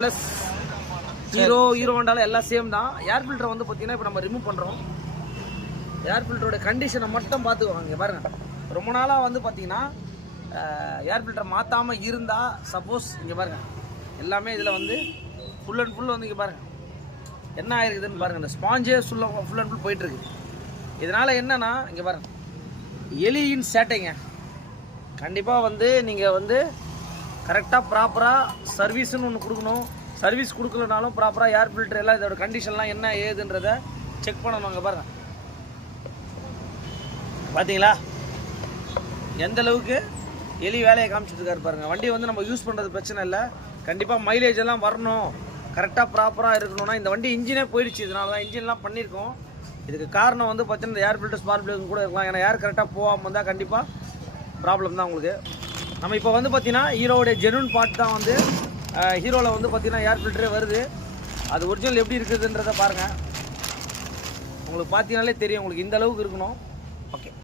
Plus hero ஹோண்டால எல்லாம் same தான். ஏர் ஃபில்டரை வந்து பார்த்தீங்கன்னா இப்போ நம்ம ரிமூவ் பண்ணுறோம். ஏர் ஃபில்டரோட கண்டிஷனை மட்டும் பார்த்துக்குவாங்க. இங்கே பாருங்கள், ரொம்ப நாளாக வந்து பார்த்தீங்கன்னா ஏர் ஃபில்டரை மாற்றாமல் இருந்தால் சப்போஸ் இங்கே பாருங்கள் எல்லாமே இதில் வந்து ஃபுல் அண்ட் ஃபுல் வந்து இங்கே பாருங்கள் என்ன ஆயிருக்குதுன்னு பாருங்கள். இந்த ஸ்பாஞ்சே ஃபுல் அண்ட் ஃபுல் போயிட்டுருக்கு. இதனால் என்னென்னா இங்கே பாருங்கள் எலியின் சேட்டைங்க. கண்டிப்பாக வந்து நீங்கள் வந்து கரெக்டாக ப்ராப்பராக சர்வீஸ்ன்னு ஒன்று கொடுக்கணும். சர்வீஸ் கொடுக்கலனாலும் ப்ராப்பராக ஏர் ஃபில்டர் எல்லாம் இதோட கண்டிஷன்லாம் என்ன ஏதுன்றதை செக் பண்ணணும். அங்கே பாருங்கள், பார்த்தீங்களா எந்த அளவுக்கு எலி வேலையை காமிச்சிட்டு இருக்காரு பாருங்கள். வண்டி வந்து நம்ம யூஸ் பண்ணுறது பிரச்சனை இல்லை. கண்டிப்பாக மைலேஜ் எல்லாம் வரணும், கரெக்டாக ப்ராப்பராக இருக்கணும்னா இந்த வண்டி இன்ஜினே போயிடுச்சு. இதனால தான் இன்ஜின்லாம் பண்ணியிருக்கோம். இதுக்கு காரணம் வந்து பார்த்தீங்கன்னா இந்த ஏர் ஃபில்டர் ஸ்பார்க் பிளக் கூட இருக்கலாம். ஏன்னா ஏர் கரெக்டாக போகாமல் இருந்தால் கண்டிப்பாக ப்ராப்ளம் தான் உங்களுக்கு. நம்ம இப்போ வந்து பார்த்தீங்கன்னா ஹீரோவுடைய ஜெனுவன் பார்ட் தான் வந்து ஹீரோவில் வந்து பார்த்தீங்கன்னா ஏர் ஃபில்டரே வருது. அது ஒரிஜினல் எப்படி இருக்குதுன்றதை பாருங்கள். உங்களுக்கு பார்த்தீங்கனாலே தெரியும், உங்களுக்கு இந்த அளவுக்கு இருக்கணும். ஓகே.